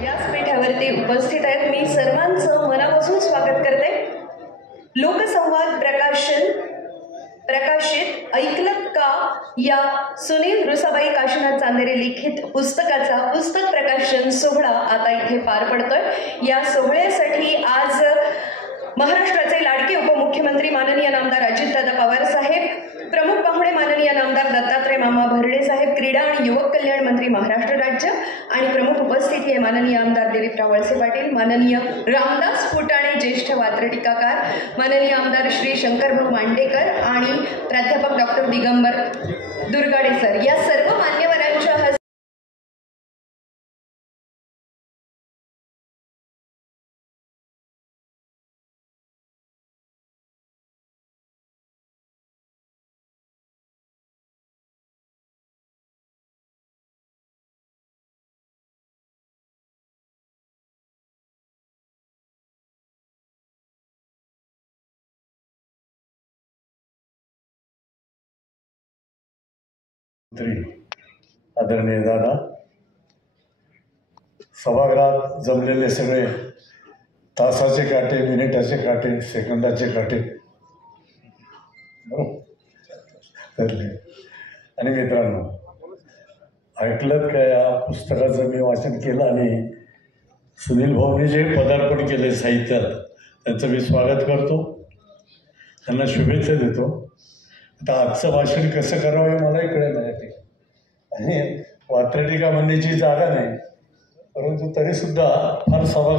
व्यासपीठावरती उपस्थित आहेत. मी सर्वांचं मनापासून स्वागत करते. लोकसंवाद प्रकाशित ऐकलत का या सुनील रुसाबाई काशीनाथ चांदेरे लिखित पुस्तकाचा पुस्तक प्रकाशन सोहळा आता इथे पार पडतोय. या सोहळ्यासाठी आज महाराष्ट्राचे लाडके उपमुख्यमंत्री माननीय नामदार अजितदादा पवार साहेब, प्रमुख पाहुणे माननीय नामदार दत्तात्रय मामा भरणे साहेब, क्रीडा आणि युवक कल्याण मंत्री महाराष्ट्र राज्य आणि प्रमुख उपस्थिती आहे माननीय आमदार दिलीपराव वळसे पाटील, माननीय रामदास फुटाणे ज्येष्ठ वात्रटिकाकार, माननीय आमदार श्री शंकरभाऊ मांडेकर आणि प्राध्यापक डॉक्टर दिगंबर दुर्गाडे सर. या सर्व मान्यवरांच्या आदरणीय दादा, सभागृहात जमलेले सगळे तासाचे काटे, मिनिटाचे काटे, सेकंदाचे काटे आणि मित्रांनो, ऐकलत का या पुस्तकाचं मी वाचन केलं आणि सुनील भाऊने जे पदार्पण केले साहित्यात त्यांचं मी स्वागत करतो, त्यांना शुभेच्छा देतो. आता आजचं भाषण कसं करावं हे मलाही कळलं नाही आणि वात्रटिका म्हणण्याची जागा नाही, परंतु तरीसुद्धा फार सभा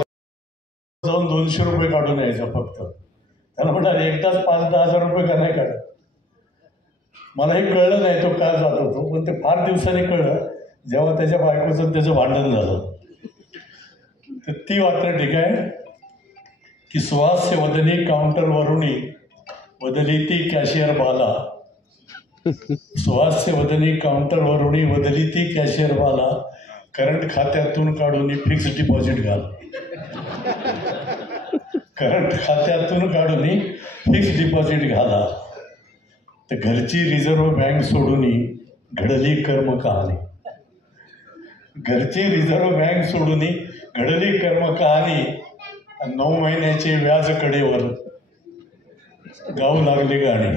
जाऊन 200 रुपये काढून यायचं फक्त. त्याला म्हणाले एकदाच 5-10 हजार रुपये का नाही काढत. मलाही कळलं नाही तो काय जात होतो, पण ते फार दिवसांनी कळलं जेव्हा त्याच्या बायकोचं त्याचं भांडण झालं. तर ती वात्रटिका आहे की सुहास्य वदनी काउंटरवरुणी बदली ती कॅशियर बाला, सुहास्य वदनी काउंटरवरुणी बदली ती कॅशियर बाला, करंट खात्यातून काढून फिक्स डिपॉझिट घाल, करंट खात्यातून काढून फिक्स डिपॉझिट घाला. तर घरची रिझर्व्ह बँक सोडून घडली कर्म कहाणी, घरची रिझर्व्ह बँक सोडून घडली कर्म कहाणी, 9 महिन्याचे व्याज कडेवर गाऊ लागले गाणी.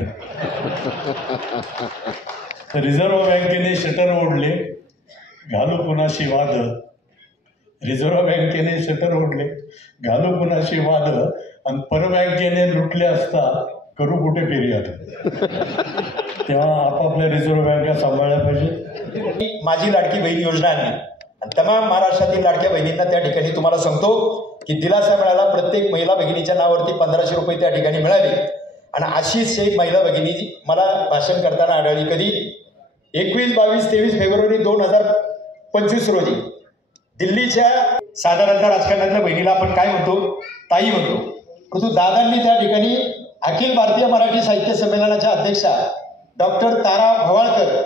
रिझर्व्ह बँकेने शटर ओढले, घालू कुणाशी वाद, रिझर्व्ह बँकेने शटर ओढले, घालू कुणाशी वाद, आणि परबँकेने लुटले असता करू कुठे फिर्याद. तेव्हा आपापल्या रिझर्व्ह बँका सांभाळल्या पाहिजे. माझी लाडकी बहीण योजना आणली आणि तमाम महाराष्ट्रातील लाडक्या बहिणींना त्या ठिकाणी तुम्हाला सांगतो की दिलासा मिळाला. प्रत्येक महिला भगिनीच्या नावावरती 1500 रुपये त्या ठिकाणी मिळाले आणि अशीच एक महिला भगिनी मला भाषण करताना आढळली. कधी 21, 22, 23 फेब्रुवारी 2025 रोजी दिल्लीच्या साधारणतः राजकारणातल्या बहिणीला आपण काय म्हणतो, ताई म्हणतो, परंतु दादांनी त्या ठिकाणी अखिल भारतीय मराठी साहित्य संमेलनाच्या अध्यक्षा डॉक्टर तारा भवाळकर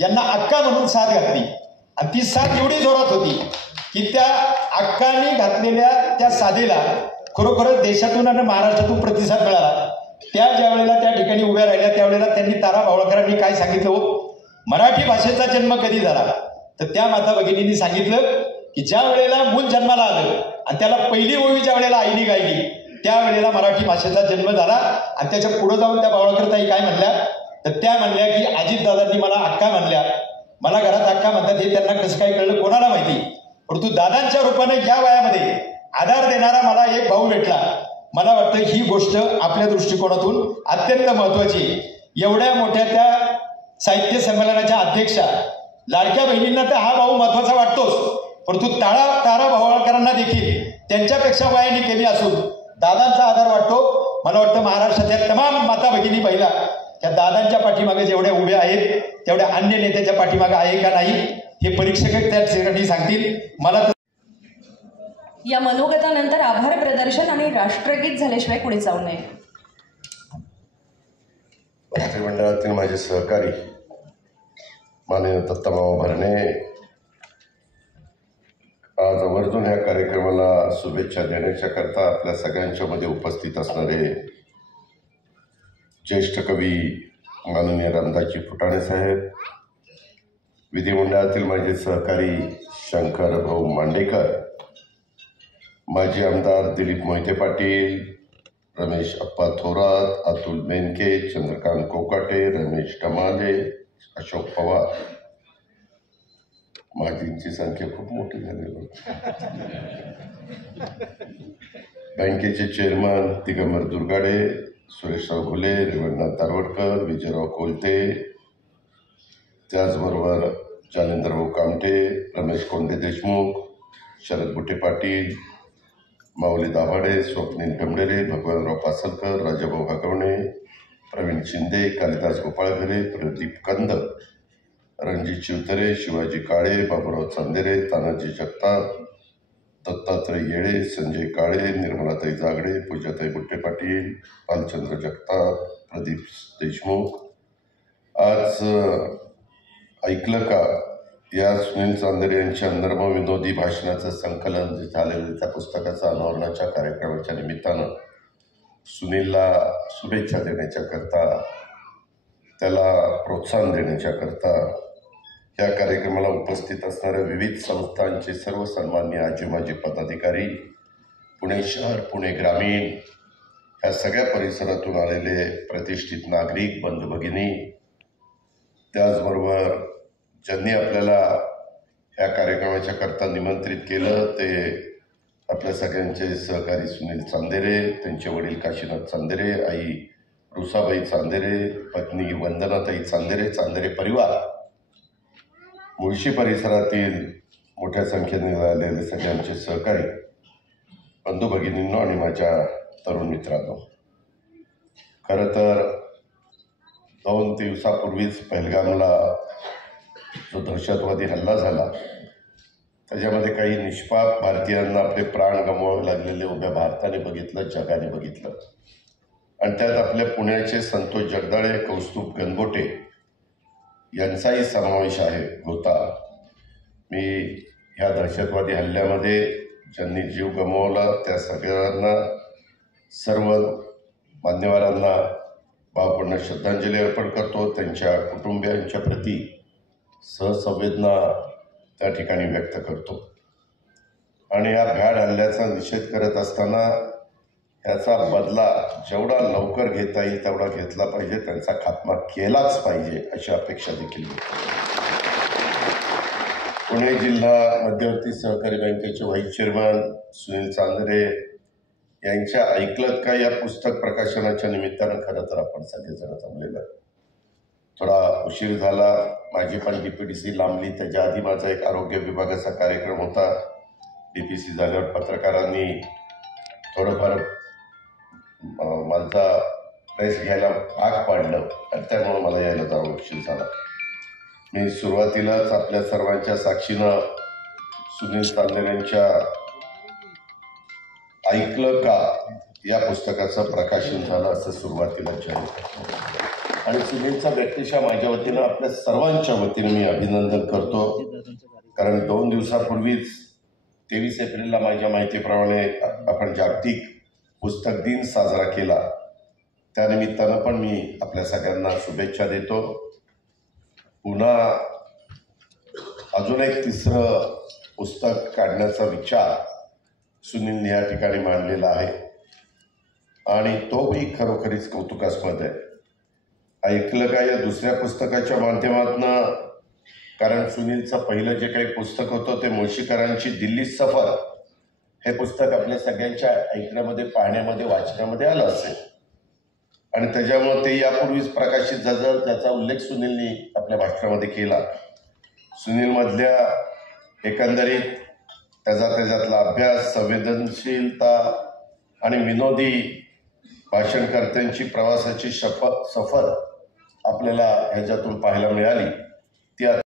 यांना अक्का म्हणून साथ घातली आणि ती साथ एवढी जोरात होती की त्या अक्कांनी घातलेल्या त्या साधेला खरोखरच देशातून आणि महाराष्ट्रातून प्रतिसाद मिळाला. त्या ज्या वेळेला त्या ठिकाणी उभ्या राहिल्या त्यावेळेला त्यांनी तारा भावळकरांनी काय सांगितलं, हो मराठी भाषेचा जन्म कधी झाला, तर त्या माता भगिनींनी सांगितलं की ज्या वेळेला मूल जन्माला आलं आणि त्याला पहिली ओवी ज्या वेळेला आईने गायली त्यावेळेला मराठी भाषेचा जन्म झाला. आणि त्याच्या पुढे जाऊन त्या भावळकर ताई काय म्हणल्या, तर त्या म्हणल्या की अजितदादांनी मला अक्का म्हणल्या, मला घरात अक्का म्हणतात हे त्यांना कसं काय कळलं कोणाला माहिती, परंतु दादांच्या रूपाने या वयामध्ये आधार देणारा मला एक भाऊ भेटला. मला वाटतं ही गोष्ट आपल्या दृष्टिकोनातून अत्यंत महत्वाची. एवढ्या मोठ्या त्या साहित्य संमेलनाच्या अध्यक्षा लाडक्या बहिणींना तर हा भाऊ महत्वाचा वाटतोच, परंतु तारा भावळकरांना देखील त्यांच्यापेक्षा वयाने कमी असून दादांचा आधार वाटतो. मला वाटतं महाराष्ट्रातल्या तमाम माता भगिनी पहिला त्या दादांच्या पाठीमागे जेवढ्या उभ्या आहेत तेवढ्या अन्य नेत्याच्या पाठीमागे आहे का नाही हे परीक्षक त्या ठिकाणी सांगतील. मला या मनोगतानंतर आभार प्रदर्शन आणि राष्ट्रगीत झाल्याशिवाय पुढे जाऊ नये. मंत्रिमंडळातील माझे सहकारी माननीय दत्तामामा भरणे, आज आवर्जून ह्या कार्यक्रमाला शुभेच्छा देण्याच्या करता आपल्या सगळ्यांच्या मध्ये उपस्थित असणारे ज्येष्ठ कवी माननीय रामदासजी फुटाणे साहेब, विधिमंडळातील माझे सहकारी शंकर भाऊ मांडेकर, माजी आमदार दिलीप मोहिते पाटील, रमेश अप्पा थोरात, अतुल बेनके, चंद्रकांत कोकाटे, रमेश टमाले, अशोक पवार, माजींची संख्या खूप मोठी झालेली होती, बँकेचे चेअरमन दिगंबर दुर्गाडे, सुरेशराव घुले, रेवणनाथ दारवडकर, विजयराव कोलते, त्याचबरोबर जानेंद्रभाऊ कामटे, रमेश कोंडे देशमुख, शरद बुटे पाटील, माऊली दाभाडे, स्वप्नील गमडेरे, भगवानराव पासलकर, राजाभाऊ हगवणे, प्रवीण शिंदे, कालिदास गोपाळघरे, प्रदीप कंद, रणजित शिवतरे, शिवाजी काळे, बाबूराव चांदेरे, तानाजी जगताप, दत्तात्रय येळे, संजय काळे, निर्मलाताई जागडे, पूजाताई बुट्टे पाटील, पालचंद्र जगताप, प्रदीप देशमुख. आज ऐकलं का या सुनील चांदेरे यांच्या नर्म विनोदी भाषणाचं संकलन जे झालेलं त्या पुस्तकाचं अनावरणाच्या कार्यक्रमाच्या निमित्तानं सुनीलला शुभेच्छा देण्याच्या करता, त्याला प्रोत्साहन देण्याच्या करता या कार्यक्रमाला उपस्थित असणाऱ्या विविध संस्थांचे सर्व सन्माननीय आजी माजी पदाधिकारी, पुणे शहर, पुणे ग्रामीण, ह्या सगळ्या परिसरातून आलेले प्रतिष्ठित नागरिक बंधू भगिनी, त्याचबरोबर ज्यांनी आपल्याला या कार्यक्रमाच्या करता निमंत्रित केलं ते आपल्या सगळ्यांचे सहकारी सुनील चांदेरे, त्यांचे वडील काशीनाथ चांदेरे, आई रुसाबाई चांदेरे, पत्नी वंदनाताई चांदेरे, चांदेरे परिवार, मुळशी परिसरातील मोठ्या संख्येने आलेले सगळ्यांचे सहकारी बंधू भगिनींनो आणि माझ्या तरुण मित्रांनो, खरं तर 2 दिवसापूर्वीच पहलगामला जो दहशतवादी हल्ला झाला त्याच्यामध्ये काही निष्पाप भारतीयांना आपले प्राण गमवावे लागलेले उभ्या भारताने बघितलं, जगाने बघितलं, आणि त्यात आपल्या पुण्याचे संतोष जगदाळे, कौस्तुभ गणबोटे यांचाही समावेश होता. मी ह्या दहशतवादी हल्ल्यामध्ये ज्यांनी जीव गमावला त्या सगळ्यांना, सर्व मान्यवरांना भावपूर्ण श्रद्धांजली अर्पण करतो. त्यांच्या कुटुंबियांच्या प्रती सहसंवेदना त्या ठिकाणी व्यक्त करतो आणि या भ्याड हल्ल्याचा निषेध करत असताना याचा बदला जेवढा लवकर घेता येईल तेवढा घेतला पाहिजे, त्यांचा खात्मा केलाच पाहिजे अशी अपेक्षा देखील पुणे जिल्हा मध्यवर्ती सहकारी बँकेचे व्हाईस चेअरमन सुनील चांदेरे यांच्या ऐकलत का या पुस्तक प्रकाशनाच्या निमित्तानं खरं तर आपण सगळेजण जमलेलो आहे. थोडा उशीर झाला, माझी पण DPDC लांबली, त्याच्या आधी माझा एक आरोग्य विभागाचा कार्यक्रम होता. DPC झाल्यावर पत्रकारांनी थोडंफार माझा प्रेस घ्यायला भाग पाडलं आणि त्यामुळे मला यायला जरा उशीर झाला. मी सुरुवातीलाच आपल्या सर्वांच्या साक्षीनं सुनील चांदेरेंच्या ऐकलं का या पुस्तकाचं प्रकाशन झालं असं सुरुवातीला जाहीर करतो आणि सुनीलचा व्यक्तिशः माझ्या वतीनं आपल्या सर्वांच्या वतीनं मी अभिनंदन करतो. कारण 2 दिवसापूर्वीच 23 एप्रिलला माझ्या माहितीप्रमाणे आपण जागतिक पुस्तक दिन साजरा केला. त्यानिमित्तानं पण मी आपल्या सगळ्यांना शुभेच्छा देतो. पुन्हा अजून एक 3रं पुस्तक काढण्याचा विचार सुनीलने या ठिकाणी मांडलेला आहे आणि तोही खरोखरीच कौतुकास्पद आहे. ऐकलं का या 2ऱ्या पुस्तकाच्या माध्यमातून, कारण सुनीलचं पहिलं जे काही पुस्तक होतं ते मुळशीकरांची दिल्ली सफर हे पुस्तक आपल्या सगळ्यांच्या ऐकण्यामध्ये, पाहण्यामध्ये, वाचण्यामध्ये आलं असेल आणि त्याच्यामुळे ते यापूर्वीच प्रकाशित झालं, त्याचा उल्लेख सुनीलनी आपल्या भाषणामध्ये केला. सुनीलमधल्या एकंदरीत त्याच्यातला अभ्यास, संवेदनशीलता आणि विनोदी भाषणकर्त्यांची प्रवासाची सफर आपल्याला ह्याच्यातून पाहायला मिळाली. ती